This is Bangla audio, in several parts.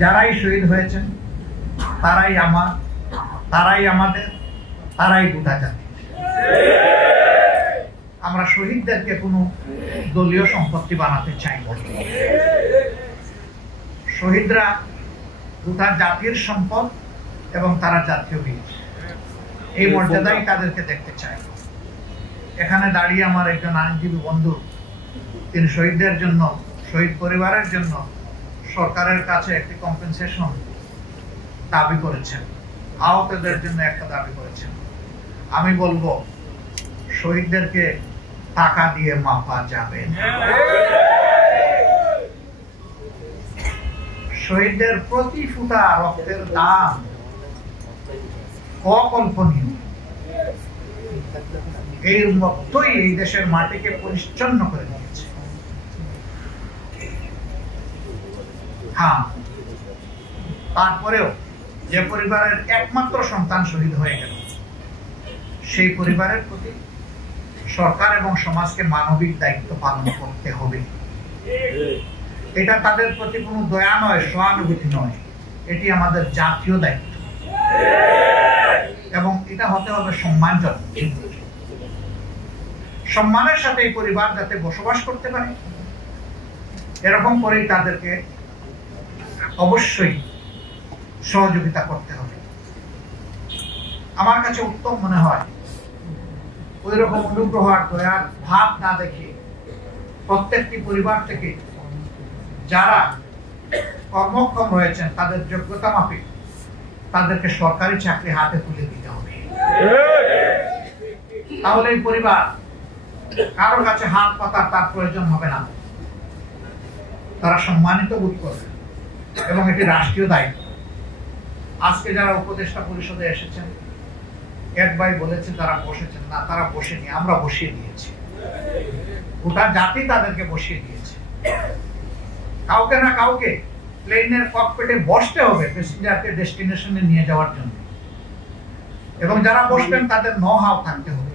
যারাই শহীদ হয়েছেন তারাই আমার, তারাই আমাদের, তারাই গোটা জাতি। আমরা শহীদদেরকে কোনো দলীয় সম্পত্তি বানাতে চাই না। শহীদরা গোটা জাতির সম্পদ এবং তারা জাতীয় বীর, এই মর্যাদাই তাদেরকে দেখতে চাই। এখানে দাঁড়িয়ে আমার একজন আইনজীবী বন্ধু, তিনি শহীদদের জন্য, শহীদ পরিবারের জন্য সরকারের কাছে একটি কম্পেনসেশন দাবি করেছেন, আহতদের জন্য একটা দাবি করেছেন। আমি বলবো শহীদদেরকে টাকা দিয়ে মাপা যাবে না। শহীদদের প্রতি ফোঁটা রক্তের দাম অকল্পনীয়। এই রক্তই এই দেশের মাটিকে পরিচ্ছন্ন করে দিয়েছে। হ্যাঁ, তারপরেও যে পরিবারের একমাত্র সন্তান শহীদ হয়ে গেল, সেই পরিবারের প্রতি সরকার এবং সমাজকে মানবিক দায়িত্ব পালন করতে হবে। এটা তাদের প্রতি কোনো দয়া নয়, সহানুভূতি নয়, এটি আমাদের জাতীয় দায়িত্ব এবং এটা হতে হবে সম্মানজনক। সম্মানের সাথে এই পরিবার যাতে বসবাস করতে পারে, এরকম করেই তাদেরকে অবশ্যই সহযোগিতা করতে হবে। আমার কাছে উত্তম মনে হয় ওই রকম অনুগ্রহ আর দয়ার ভাব না দেখে প্রত্যেকটি পরিবার থেকে যারা কর্মক্ষম রয়েছেন তাদের যোগ্যতা মাফিক তাদেরকে সরকারি চাকরি হাতে তুলে দিতে হবে। তাহলে এই পরিবার কারোর কাছে হাত পাতার তার প্রয়োজন হবে না, তারা সম্মানিত বোধ করবে এবং এটি রাষ্ট্রীয় দায়িত্ব। আজকে যারা উপদেষ্টা পরিষদে এসেছেন, এক ভাই বলেছে তারা বসেছেন না, তারা বসেনি, আমরা বসিয়ে দিয়েছি। গোটা জাতি তাদেরকে বসিয়ে দিয়েছে। কাউকে না কাউকে প্লেনের ককপিটে বসতে হবে প্যাসেঞ্জারকে ডেস্টিনেশনে নিয়ে যাওয়ার জন্য, এবং যারা বসবেন তাদের নো-হাউ থাকতে হবে।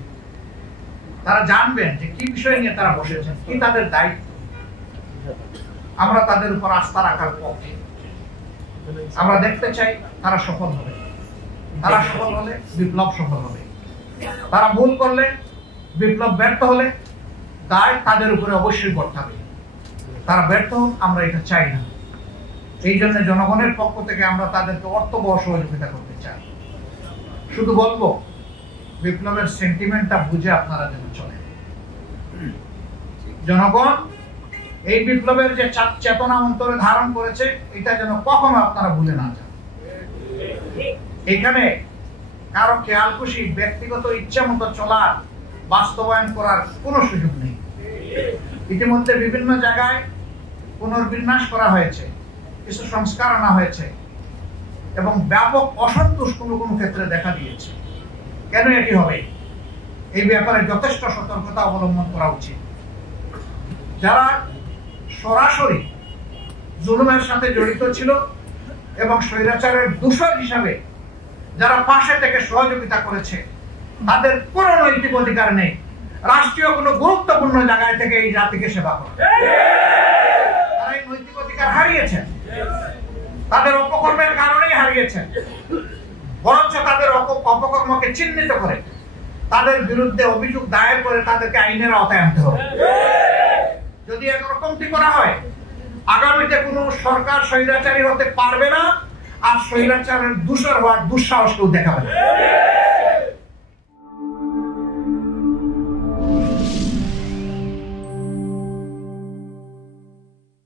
তারা জানবেন যে কি বিষয় নিয়ে তারা বসেছেন, কি তাদের দায়িত্ব। আমরা তাদের উপর আস্থা রাখার পক্ষে। আমরা দেখতে চাই তারা সফল হবে। তারা সফল হলে বিপ্লব সফল হবে। তারা ভুল করলে, বিপ্লব ব্যর্থ হলে দায় তাদের উপরে অবশ্যই বর্তাবে। তারা ব্যর্থ হোক, আমরা এটা চাই না। এই জন্য জনগণের পক্ষ থেকে আমরা তাদেরকে অর্থবহ সহযোগিতা করতে চাই। শুধু বলবো বিপ্লবের সেন্টিমেন্টটা বুঝে আপনারা যেন চলেন। জনগণ এই বিপ্লবের যে চেতনা অন্তরে ধারণ করেছে, এটা যেন কখনো আপনারা ভুলে না যান। এখানে কারো খেয়াল খুশি ব্যক্তিগত ইচ্ছা মতো চলার, বাস্তবায়ন করার কোনো সুযোগ নেই। ইতিমধ্যে বিভিন্ন জায়গায় পুনর্বিন্যাস করা হয়েছে, কিছু সংস্কার আনা হয়েছে এবং ব্যাপক অসন্তোষ কোনো কোনো ক্ষেত্রে দেখা দিয়েছে। কেন এটি হবে? এই ব্যাপারে যথেষ্ট সতর্কতা অবলম্বন করা উচিত। যারা সরাসরি জুলুমের সাথে জড়িত ছিল এবং স্বৈরাচারের দূষণ হিসাবে যারা পাশে থেকে সহযোগিতা করেছে, তাদের কোনো নৈতিক অধিকার নেই রাষ্ট্রীয় কোনো গুরুত্বপূর্ণ জায়গায় থেকে এই জাতিকে সেবা করে। তারা এই নৈতিক অধিকার হারিয়েছেন, তাদের অপকর্মের কারণেই হারিয়েছেন। বরঞ্চ তাদের অপকর্মকে চিহ্নিত করে তাদের বিরুদ্ধে অভিযোগ দায়ের করে তাদেরকে আইনের আওতায় আনতে হবে। যদি এরকমটি করা হয়, আগামীতে কোনো সরকার স্বৈরাচারী হতে পারবে না, আর স্বৈরাচারের দূষর হওয়ার দুঃসাহস কেউ দেখাবে না।